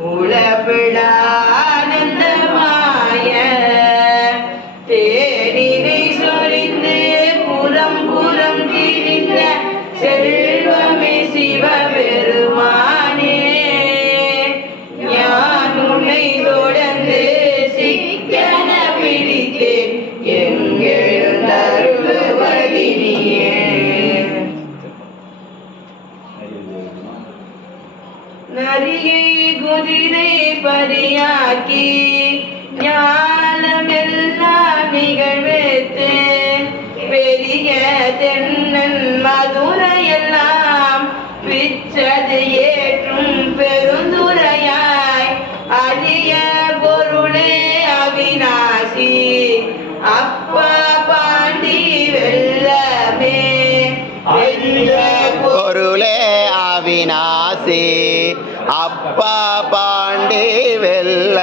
Hola. நரியை குதிரை பரியாக்கி ஞானமெல்லாம் நிகழ்வேத்து. பெரிய தென்னன் மதுரையெல்லாம் பிச்சது ஏற்றும் பெருந்துரையாய். அழிய பொருளே அவிநாசி அப்பா பாண்டி வெல்லமே பொருளே விநாசே அப்பா பாண்டே வெல்ல